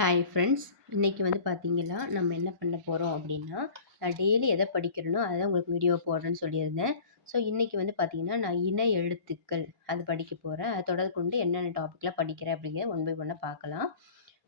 Hi friends இன்றைக்கி வந்து பார்த்தீங்கன்னா நம்ம என்ன பண்ண போகிறோம் அப்படின்னா நான் டெய்லி எதை படிக்கிறேனோ அதை உங்களுக்கு வீடியோ போடுறேன்னு சொல்லியிருந்தேன். ஸோ இன்றைக்கி வந்து பார்த்தீங்கன்னா நான் இணை எழுத்துக்கள் அது படிக்க போகிறேன் அதை தொடர்ந்து கொண்டு என்னென்ன டாப்பிக்லாம் படிக்கிறேன் அப்படிங்கிற ஒன் பை ஒன்னாக பார்க்கலாம்.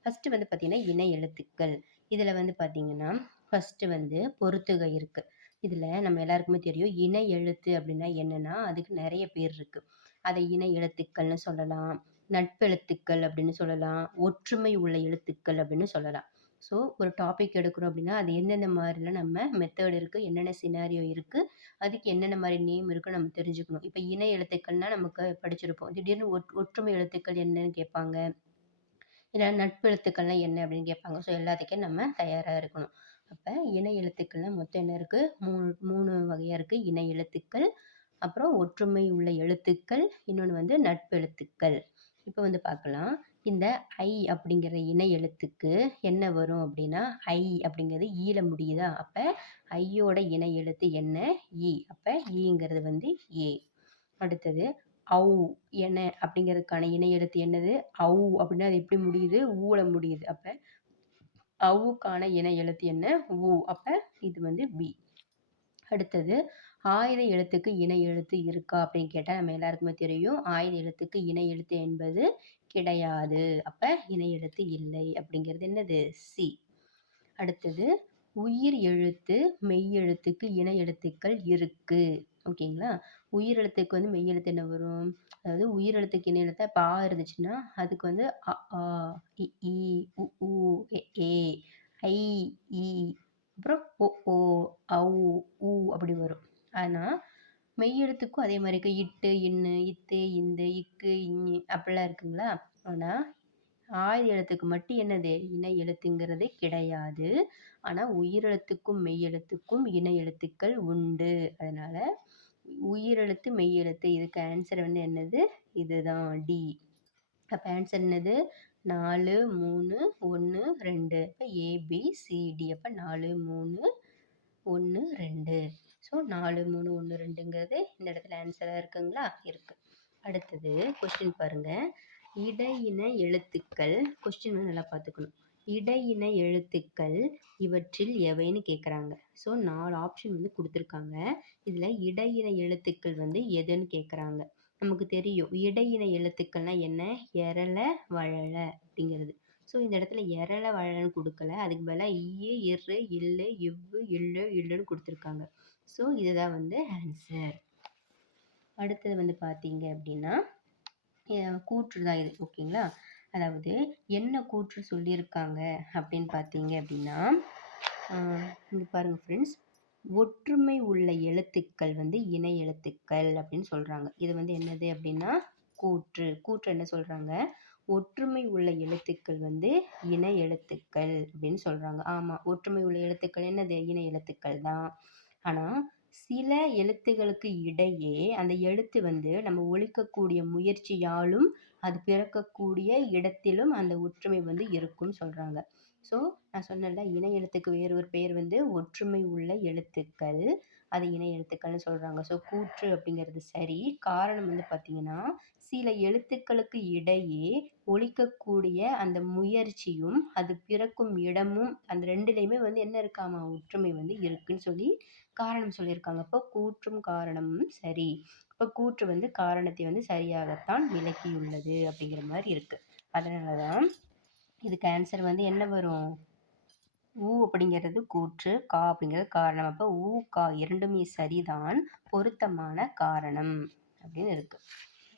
ஃபஸ்ட்டு வந்து பார்த்திங்கன்னா இணை எழுத்துக்கள். இதில் வந்து பார்த்திங்கன்னா ஃபஸ்ட்டு வந்து பொறுத்துக இருக்குது இதில் நம்ம எல்லாருக்குமே தெரியும். இணை எழுத்து அப்படின்னா என்னென்னா அதுக்கு நிறைய பேர் இருக்குது அதை இணை எழுத்துக்கள்னு சொல்லலாம். நட்பெழுத்துக்கள் அப்படின்னு சொல்லலாம். ஒற்றுமை உள்ள எழுத்துக்கள் அப்படின்னு சொல்லலாம். ஸோ ஒரு டாபிக் எடுக்கிறோம் அப்படின்னா அது எந்தெந்த மாதிரிலாம் நம்ம மெத்தட் இருக்குது என்னென்ன சினாரியோ இருக்குது அதுக்கு என்னென்ன மாதிரி நேம் இருக்குது நம்ம தெரிஞ்சுக்கணும். இப்போ இணை எழுத்துக்கள்னால் நமக்கு படிச்சிருப்போம். திடீர்னு ஒட் ஒற்றுமை எழுத்துக்கள் என்னன்னு கேட்பாங்க இல்லை நட்பு எழுத்துக்கள்லாம் என்ன அப்படின்னு கேட்பாங்க ஸோ எல்லாத்துக்கும் நம்ம தயாராக இருக்கணும். அப்போ இணை எழுத்துக்கள்லாம் மொத்தம் என்ன இருக்குது மூணு மூணு வகையாக இருக்குது இணை எழுத்துக்கள் அப்புறம் ஒற்றுமை உள்ள எழுத்துக்கள் இன்னொன்று வந்து நட்பு எழுத்துக்கள். இப்போ வந்து பார்க்கலாம் இந்த ஐ அப்படிங்கிற இணை எழுத்துக்கு என்ன வரும் அப்படின்னா ஐ அப்படிங்கிறது ஈல முடியுதா? அப்போ ஐயோட இணை எழுத்து என்ன? இ அப்போ ஈங்கிறது வந்து ஏ. அடுத்தது அவு என்ன அப்படிங்கிறதுக்கான இணை எழுத்து என்னது? அவு அப்படின்னா அது எப்படி முடியுது? ஊல முடியுது. அப்போ அவுக்கான இணை எழுத்து என்ன? ஊ அப்போ இது வந்து பி. அடுத்தது ஆயுத எழுத்துக்கு இணை எழுத்து இருக்கா அப்படின்னு கேட்டால் நம்ம எல்லாருக்குமே தெரியும். ஆயுத எழுத்துக்கு இணை எழுத்து என்பது கிடையாது. அப்போ இணை எழுத்து இல்லை அப்படிங்கிறது என்னது? சி. அடுத்தது உயிர் எழுத்து மெய் எழுத்துக்கு இணை எழுத்துக்கள் இருக்குது ஓகேங்களா? உயிர் எழுத்துக்கு வந்து மெய் எழுத்து என்ன வரும்? அதாவது உயிரெழுத்துக்கு என்ன இணை எழுத்தா இருந்துச்சுன்னா அதுக்கு வந்து அ ஆ இ ஈ உ ஊ ஏ ஐ ஈ அப்புறம் ஓ ஓ ஔ ஊ அப்படி வரும். ஆனால் மெய் எழுத்துக்கும் அதே மாதிரி இருக்கு. இட்டு இன்னு இத்து இந்த இக்கு இஞ்ஞு அப்படிலாம் இருக்குங்களா? ஆனால் ஆயுத எழுத்துக்கு மட்டும் என்னது? இணை எழுத்துங்கிறது கிடையாது. ஆனால் உயிரெழுத்துக்கும் மெய் எழுத்துக்கும் இணை எழுத்துக்கள் உண்டு. அதனால் உயிரெழுத்து மெய் எழுத்து இதுக்கு ஆன்சர் வந்து என்னது? இதுதான் டி அப்போ ஆன்சர் என்னது? நாலு மூணு ஒன்று ரெண்டு. இப்போ ஏபிசிடி அப்போ நாலு மூணு ஒன்று ரெண்டு. ஸோ நாலு மூணு ஒன்று ரெண்டுங்கிறது இந்த இடத்துல ஆன்சராக இருக்குங்களா? இருக்குது அடுத்தது கொஸ்டின் பாருங்கள் இடையின எழுத்துக்கள் கொஸ்டின் வந்து நல்லா பார்த்துக்கணும். இடையின எழுத்துக்கள் இவற்றில் எவைன்னு கேட்குறாங்க ஸோ நாலு ஆப்ஷன் வந்து கொடுத்துருக்காங்க. இதில் இடையின எழுத்துக்கள் வந்து எதுன்னு கேட்குறாங்க நமக்கு தெரியும். இடையின எழுத்துக்கள்னால் என்ன? எரள வழல அப்படிங்கிறது. ஸோ இந்த இடத்துல எரள வழலன்னு கொடுக்கல. அதுக்கு பதிலாக ஈயே இரு இல்லு இவ்வு இல்லு இல்லுன்னு கொடுத்துருக்காங்க. ஸோ இதுதான் வந்து ஆன்சர் அடுத்தது வந்து பார்த்தீங்க அப்படின்னா கூற்று தான் இது. ஓகேங்களா அதாவது என்ன கூற்று சொல்லியிருக்காங்க அப்படின்னு பார்த்தீங்க அப்படின்னா இங்கே பாருங்கள் ஃப்ரெண்ட்ஸ் ஒற்றுமை உள்ள எழுத்துக்கள் வந்து இணை எழுத்துக்கள் அப்படின்னு சொல்கிறாங்க இது வந்து என்னது அப்படின்னா கூற்று. கூற்று என்ன சொல்கிறாங்க ஒற்றுமை உள்ள எழுத்துக்கள் வந்து இணை எழுத்துக்கள் அப்படின்னு சொல்கிறாங்க ஆமாம் ஒற்றுமை உள்ள எழுத்துக்கள் என்னது? இணை எழுத்துக்கள் தான். ஆனால் சில எழுத்துகளுக்கு இடையே அந்த எழுத்து வந்து நம்ம ஒழிக்கக்கூடிய முயற்சியாலும் அது பிறக்கக்கூடிய இடத்திலும் அந்த ஒற்றுமை வந்து இருக்கும்னு சொல்கிறாங்க ஸோ நான் சொன்னேன்ல இணை எழுத்துக்கு வேறு ஒரு பெயர் வந்து ஒற்றுமை உள்ள எழுத்துக்கள். அது இணை எழுத்துக்கள்னு சொல்கிறாங்க ஸோ கூற்று அப்படிங்கிறது சரி. காரணம் வந்து பார்த்திங்கன்னா சில எழுத்துக்களுக்கு இடையே ஒழிக்கக்கூடிய அந்த முயற்சியும் அது பிறக்கும் இடமும் அந்த ரெண்டுலேயுமே வந்து என்ன இருக்காமா? ஒற்றுமை வந்து இருக்குன்னு சொல்லி காரணம் சொல்லியிருக்காங்க. அப்போ கூற்றும் காரணமும் சரி. இப்போ கூற்று வந்து காரணத்தை வந்து சரியாகத்தான் விளக்கியுள்ளது அப்படிங்கிற மாதிரி இருக்குது அதனால தான் இதுக்கு ஆன்சர் வந்து என்ன வரும்? ஊ அப்படிங்கிறது கூற்று கா அப்படிங்கிறது காரணம். அப்போ ஊ கா இரண்டுமே சரிதான் பொருத்தமான காரணம் அப்படின்னு இருக்குது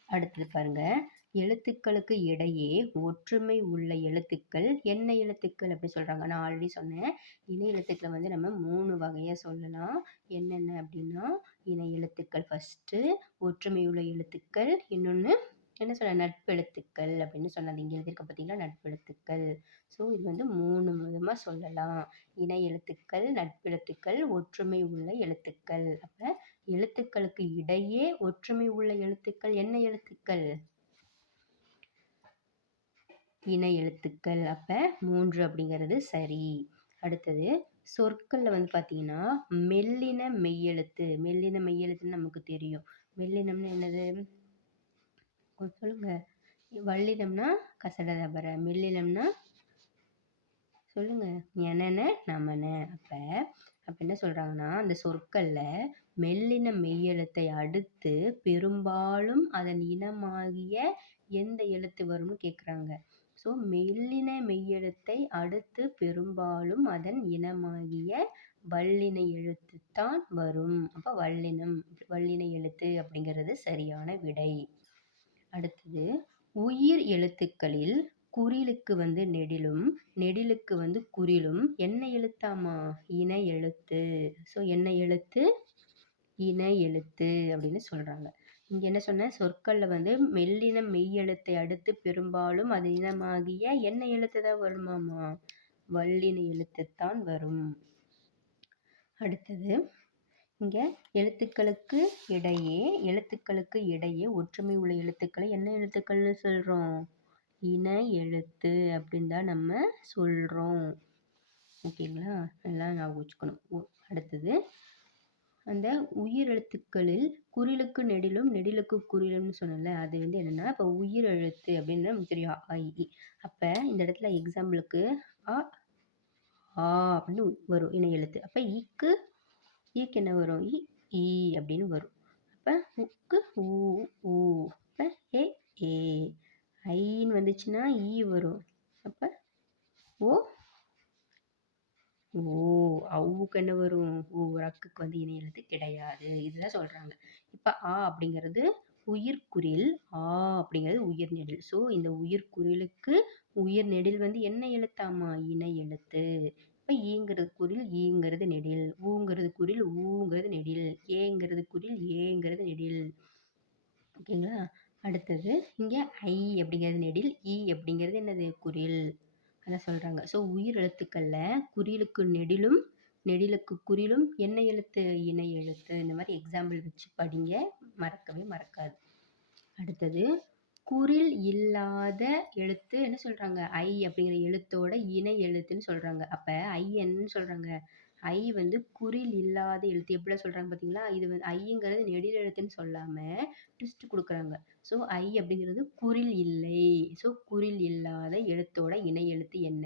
அடுத்தது பாருங்கள் எழுத்துக்களுக்கு இடையே ஒற்றுமை உள்ள எழுத்துக்கள். என்ன எழுத்துக்கள் அப்படி சொல்கிறாங்க நான் ஆல்ரெடி சொன்னேன். இணை எழுத்துக்களை வந்து நம்ம மூணு வகையாக சொல்லலாம். என்னென்ன அப்படின்னா இணை எழுத்துக்கள் ஃபஸ்ட்டு ஒற்றுமை உள்ள எழுத்துக்கள். இன்னொன்று என்ன சொல்ல நட்பெழுத்துக்கள் அப்படின்னு சொன்னது இங்கே எழுதியிருக்க பார்த்தீங்களா? நட்பெழுத்துக்கள் ஸோ இது வந்து மூணு விதமாக சொல்லலாம். இணை எழுத்துக்கள் நட்பெழுத்துக்கள் ஒற்றுமை உள்ள எழுத்துக்கள். அப்போ எழுத்துக்களுக்கு இடையே ஒற்றுமை உள்ள எழுத்துக்கள் என்ன எழுத்துக்கள்? இணை எழுத்துக்கள். அப்போ மூன்று அப்படிங்கிறது சரி. அடுத்தது சொற்களில் வந்து பார்த்தீங்கன்னா மெல்லின மெய்யெழுத்து. மெல்லின மெய்யெழுத்துன்னு நமக்கு தெரியும். மெல்லினம்னு என்னது? சொல்லுங்க. வல்லினம்னா கசட தபர மெல்லினம்னா சொல்லுங்க. எனன நமன. அப்ப அப்ப என்ன சொல்றாங்கன்னா அந்த சொற்கள்ல மெல்லின மெய்யெழுத்தை அடுத்து பெரும்பாலும் அதன் இனமாகிய எந்த எழுத்து வரும்னு கேட்குறாங்க ஸோ மெல்லின மெய்யெழுத்தை அடுத்து பெரும்பாலும் அதன் இனமாகிய வல்லின எழுத்து தான் வரும். அப்போ வல்லினம் வல்லின எழுத்து அப்படிங்கிறது சரியான விடை. அடுத்தது உயிர் எழுத்துக்களில் குறிலுக்கு வந்து நெடிலும் நெடிலுக்கு வந்து குறிலும் என்ன எழுத்தாமா இன எழுத்து. ஸோ என்ன எழுத்து? இன எழுத்து அப்படின்னு சொல்கிறாங்க இங்கே என்ன சொன்ன? சொற்களில் வந்து மெல்லினம் மெய்யெழுத்தை அடுத்து பெரும்பாலும் அது இனமாகிய என்ன எழுத்து தான் வருமாமா? வல்லின எழுத்துத்தான் வரும். அடுத்தது இங்கே எழுத்துக்களுக்கு இடையே எழுத்துக்களுக்கு இடையே ஒற்றுமை உள்ள எழுத்துக்களை என்ன எழுத்துக்கள்னு சொல்கிறோம் இன எழுத்து அப்படின்னு தான் நம்ம சொல்கிறோம் ஓகேங்களா? எல்லாம் ஞாபகம் வச்சுக்கணும். அடுத்தது அந்த உயிர் எழுத்துக்களில் குறிலுக்கு நெடிலும் நெடிலுக்கு குறிலும்னு சொன்னல அது வந்து என்னன்னா இப்போ உயிர் எழுத்து அப்படின்னு நமக்கு தெரியும் அ, இ, அப்போ இந்த இடத்துல எக்ஸாம்பிளுக்கு அ ஆ அப்படின்னு வரும் இணை எழுத்து அப்போ இக்கு ஈக்கு என்ன வரும்? இ ஈ அப்படின்னு வரும். அப்போ உக்கு ஊ ஊ அப்போ ஏ ஏ. ஐன்னு வந்துச்சுன்னா ஈ வரும் அப்ப ஓ ஓ அவுக்கு என்ன வரும் ஓ ரக்குக்கு வந்து இணை எழுத்து கிடையாது. இதுதான் சொல்கிறாங்க இப்போ ஆ அப்படிங்கிறது உயிர்குறில் ஆ அப்படிங்கிறது உயிர் நெடில். ஸோ இந்த உயிர்குறிலுக்கு உயிர் நெடில் வந்து என்ன எழுத்தாமா இணை எழுத்து. இப்போ ஈங்கிறது குறில் ஈங்கிறது நெடில். ஊங்கிறது குறில் ஊங்கிறது நெடில். ஏங்கிறது குறில் ஏங்கிறது நெடில். ஓகேங்களா அடுத்தது இங்கே ஐ அப்படிங்கிறது நெடில் ஈ அப்படிங்கிறது என்னது? குறில் அதான் சொல்கிறாங்க ஸோ உயிர் எழுத்துக்களில் குறிலுக்கு நெடிலும் நெடிலுக்கு குறிலும் என்ன எழுத்து இணை எழுத்து இந்த மாதிரி எக்ஸாம்பிள் வச்சு படிங்க. மறக்கவே மறக்காது. அடுத்தது குறில் இல்லாத எழுத்து என்ன சொல்கிறாங்க ஐ அப்படிங்கிற எழுத்தோட இணை எழுத்துன்னு சொல்கிறாங்க அப்போ ஐ என்னன்னு சொல்கிறாங்க ஐ வந்து குறில் இல்லாத எழுத்து. எப்படி சொல்கிறாங்க பார்த்தீங்களா? இது வந்து ஐங்கிறது நெடில் எழுத்துன்னு சொல்லாமல் ட்விஸ்ட் கொடுக்குறாங்க. ஸோ ஐ அப்படிங்கிறது குறில் இல்லை. ஸோ குறில் இல்லாத எழுத்தோட இணை எழுத்து என்ன?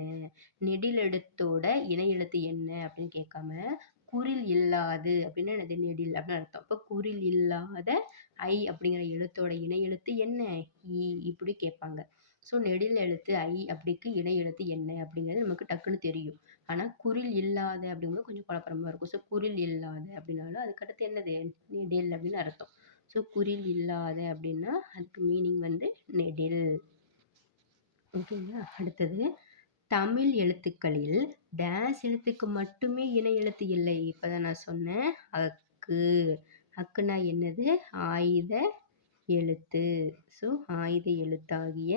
நெடில் எழுத்தோட இணை எழுத்து என்ன அப்படின்னு கேட்காம குறில் இல்லாது அப்படின்னு என்னது? நெடில் அப்படின்னு அர்த்தம். இப்போ குறில் இல்லாத ஐ அப்படிங்கிற எழுத்தோட இணை எழுத்து என்ன? இ இப்படி கேட்பாங்க. ஸோ நெடில் எழுத்து ஐ அப்படிக்கு இணை எழுத்து என்ன அப்படிங்கிறது நமக்கு டக்குன்னு தெரியும். ஆனால் குறில் இல்லாத அப்படிங்கும்போது கொஞ்சம் குழப்பமா இருக்கும். ஸோ குறில் இல்லாத அப்படின்னாலும் அதுக்கடுத்து என்னது? நெடில் அப்படின்னு அர்த்தம். ஸோ குறில் இல்லாத அப்படின்னா அதுக்கு மீனிங் வந்து நெடில். ஓகேங்களா? அடுத்தது தமிழ் எழுத்துக்களில் டேஸ் எழுத்துக்கு மட்டுமே இணை எழுத்து இல்லை. இப்போ தான் நான் சொன்னேன். அக்கு அக்குனா என்னது? ஆயுத எழுத்து. ஸோ ஆயுத எழுத்தாகிய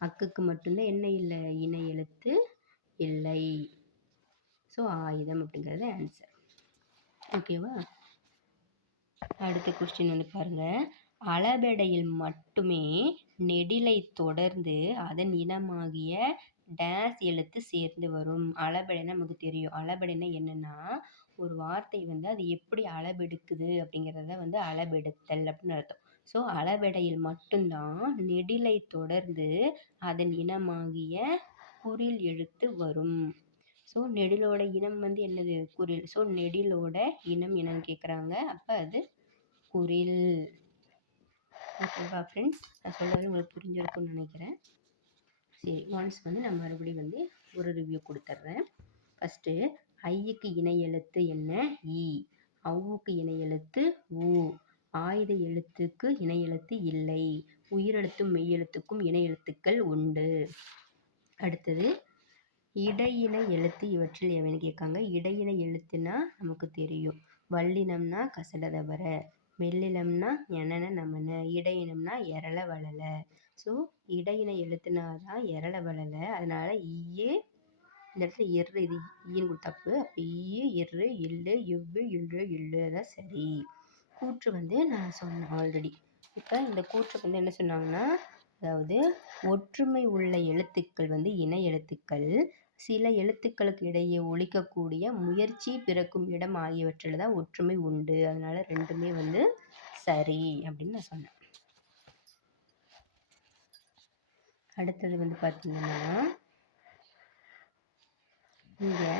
அக்குக்கு மட்டும்தான் என்ன இல்லை? இணை எழுத்து இல்லை. ஸோ ஆயுதம் அப்படிங்கிறது ஆன்சர் ஓகேவா அடுத்த கொஸ்டின் வந்து பாருங்கள் அளபெடையில் மட்டுமே நெடிலை தொடர்ந்து அதன் இனமாகிய டேஸ் எழுத்து சேர்ந்து வரும். அளபெடைனா நமக்கு தெரியும். அளபெடைனா என்னென்னா ஒரு வார்த்தை வந்து அது எப்படி அளபெடுக்குது அப்படிங்கிறத வந்து அளபெடுத்தல் அப்படின்னு அர்த்தம். ஸோ அளபெடையில் மட்டும்தான் நெடிலை தொடர்ந்து அதன் இனமாகிய குறில் எழுத்து வரும். ஸோ நெடிலோட இனம் வந்து என்னது? குறில் ஸோ நெடிலோட இனம் என்னன்னு கேட்குறாங்க அப்போ அது குரில். ஓகேவா ஃப்ரெண்ட்ஸ் நான் சொல்கிறது உங்களுக்கு புரிஞ்சிருக்கும்னு நினைக்கிறேன். சரி ஒன்ஸ் வந்து நான் மறுபடியும் வந்து ஒரு ரிவ்யூ கொடுத்துட்றேன் ஃபஸ்ட்டு ஐயுக்கு இணை எழுத்து என்ன? E. ஈ அவுக்கு இணை எழுத்து ஊ ஆயுத எழுத்துக்கு இணை எழுத்து இல்லை. உயிரெழுத்தும் மெய்யெழுத்துக்கும் இணை எழுத்துக்கள் உண்டு. அடுத்தது இடையின எழுத்து இவற்றில் எவைன்னு கேட்காங்க. இடையின எழுத்துனா நமக்கு தெரியும். வல்லினம்னா கசடதவர மெல்லினம்னா எனன நமன இடையினம்னா எரள வளல. ஸோ இடையின எழுத்துனா தான் எரள வளல. அதனால ஈயே இந்த இடத்துல எரு இது ஈன்னு கொடுத்தப்பு அப்போ ஈயு எரு எள்ளு எவ்வு எள்ளு இல்லு அதான் சரி. கூற்று வந்து நான் சொன்னேன் ஆல்ரெடி இப்போ இந்த கூற்று வந்து என்ன சொன்னாங்கன்னா அதாவது ஒற்றுமை உள்ள எழுத்துக்கள் வந்து இணை எழுத்துக்கள். சில எழுத்துக்களுக்கு இடையே ஒலிக்கக்கூடிய முயற்சி பிறக்கும் இடம் ஆகியவற்றில் தான் ஒற்றுமை உண்டு. அதனால் ரெண்டுமே வந்து சரி அப்படின்னு நான் சொன்னேன். அடுத்தது வந்து பார்த்தீங்கன்னா இங்கே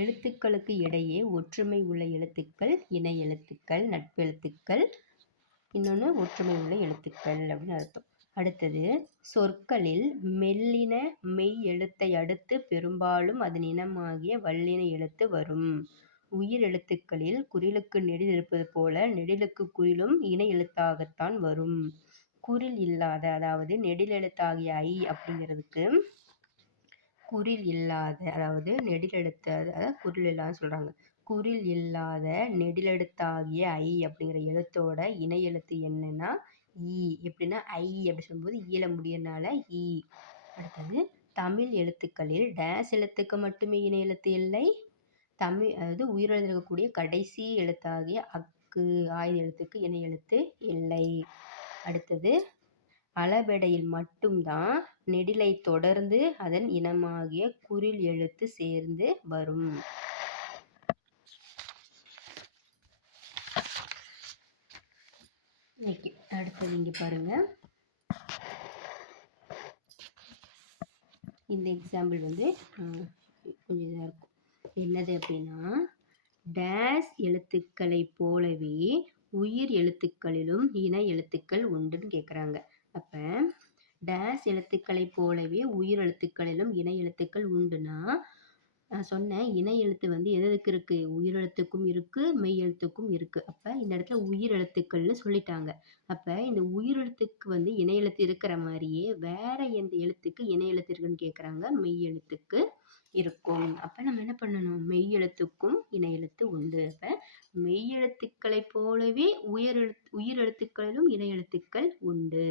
எழுத்துக்களுக்கு இடையே ஒற்றுமை உள்ள எழுத்துக்கள் இணை எழுத்துக்கள் நட்பெழுத்துக்கள் இன்னொன்று ஒற்றுமை உள்ள எழுத்துக்கள் அப்படின்னு அர்த்தம். அடுத்தது சொற்களில் மெல்லின மெய் எழுத்தை அடுத்து பெரும்பாலும் அதன் இனமாகிய வல்லின எழுத்து வரும். உயிர் எழுத்துக்களில் குறிலுக்கு நெடில் இருப்பது போல நெடிலுக்கு குறிலும் இணை எழுத்தாகத்தான் வரும். குறில் இல்லாத அதாவது நெடில் எழுத்தாகிய ஐ அப்படிங்கிறதுக்கு குறில் இல்லாத அதாவது நெடில் எழுத்து அதாவது குறில் இல்லாத சொல்கிறாங்க குறில் இல்லாத நெடிலெழுத்தாகிய ஐ அப்படிங்கிற எழுத்தோட இணை எழுத்து என்னன்னா ஈ எப்படின்னா ஐ அப்படி சொல்லும்போது ஈல முடியனால ஈ அடுத்தது தமிழ் எழுத்துக்களில் டேஸ் எழுத்துக்கு மட்டுமே இணை எழுத்து இல்லை. தமிழ் அதாவது உயிரிழந்திருக்கக்கூடிய கடைசி எழுத்தாகிய அக்கு ஆயுத எழுத்துக்கு இணை எழுத்து இல்லை. அடுத்தது அளபெடையில் மட்டும்தான் நெடிலை தொடர்ந்து அதன் இனமாகிய குறில் எழுத்து சேர்ந்து வரும். இன்னைக்கு அடுத்தது இங்கே பாருங்கள் இந்த எக்ஸாம்பிள் வந்து கொஞ்சம் இதாக இருக்கும். என்னது அப்படின்னா டேஸ் எழுத்துக்களைப் போலவே உயிர் எழுத்துக்களிலும் இன எழுத்துக்கள் உண்டுன்னு கேட்குறாங்க அப்போ டேஸ் எழுத்துக்களைப் போலவே உயிர் எழுத்துக்களிலும் இன எழுத்துக்கள் உண்டுன்னா நான் சொன்னேன். இணை எழுத்து வந்து எது எதுக்கு இருக்கு? உயிரெழுத்துக்கும் இருக்கு மெய் எழுத்துக்கும் இருக்கு. அப்ப இந்த இடத்துல உயிர் எழுத்துக்கள்னு சொல்லிட்டாங்க. அப்ப இந்த உயிரெழுத்துக்கு வந்து இணை எழுத்து இருக்கிற மாதிரியே வேற எந்த எழுத்துக்கு இணை எழுத்து இருக்குன்னு கேட்குறாங்க மெய் எழுத்துக்கு இருக்கும். அப்ப நம்ம என்ன பண்ணணும்? மெய் எழுத்துக்கும் இணை எழுத்து உண்டு. அப்ப மெய் எழுத்துக்களை போலவே உயர் எழுத்து உயிர் எழுத்துக்களிலும் இணை எழுத்துக்கள் உண்டு.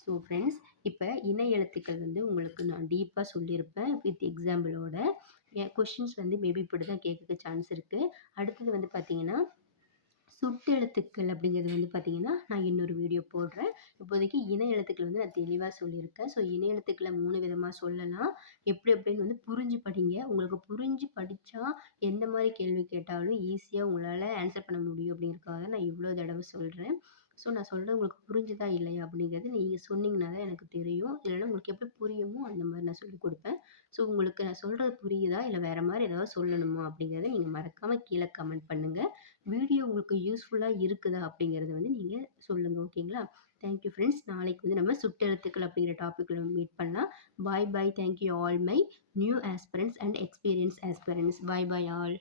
ஸோ ஃப்ரெண்ட்ஸ் இப்போ இணை எழுத்துக்கள் வந்து உங்களுக்கு நான் டீப்பாக சொல்லியிருப்பேன். வித் எக்ஸாம்பிளோட கொஷின்ஸ் வந்து மேபி இப்படி தான் கேட்க சான்ஸ் இருக்குது அடுத்தது வந்து பார்த்தீங்கன்னா சுட்டெழுத்துக்கள் அப்படிங்கிறது வந்து பார்த்தீங்கன்னா நான் இன்னொரு வீடியோ போடுறேன். இப்போதைக்கு இணைய எழுத்துக்கள் வந்து நான் தெளிவாக சொல்லியிருக்கேன். ஸோ இணைய எழுத்துக்களை மூணு விதமாக சொல்லலாம். எப்படி அப்படின்னு வந்து புரிஞ்சு படிங்க. உங்களுக்கு புரிஞ்சு படித்தா எந்த மாதிரி கேள்வி கேட்டாலும் ஈஸியாக உங்களால் ஆன்சர் பண்ண முடியும் அப்படிங்கிறதுக்காக நான் இவ்வளோ தடவை சொல்கிறேன் ஸோ நான் சொல்கிறது உங்களுக்கு புரிஞ்சுதா இல்லையா அப்படிங்கிறது நீங்கள் சொன்னீங்கன்னா தான் எனக்கு தெரியும். இல்லைன்னா உங்களுக்கு எப்படி புரியுமோ அந்த மாதிரி நான் சொல்லிக் கொடுப்பேன். ஸோ உங்களுக்கு நான் சொல்கிறது புரியுதா? இல்லை வேறு மாதிரி ஏதாவது சொல்லணுமா அப்படிங்கிறத நீங்கள் மறக்காமல் கீழே கமெண்ட் பண்ணுங்கள் வீடியோ உங்களுக்கு யூஸ்ஃபுல்லாக இருக்குதா அப்படிங்கிறத வந்து நீங்கள் சொல்லுங்கள் ஓகேங்களா? தேங்க்யூ ஃப்ரெண்ட்ஸ் நாளைக்கு வந்து நம்ம சுட்டெழுத்துக்கள் அப்படிங்கிற டாப்பிக்கில் மீட் பண்ணலாம். Bye bye thank you all my new aspirants and experience aspirants bye bye all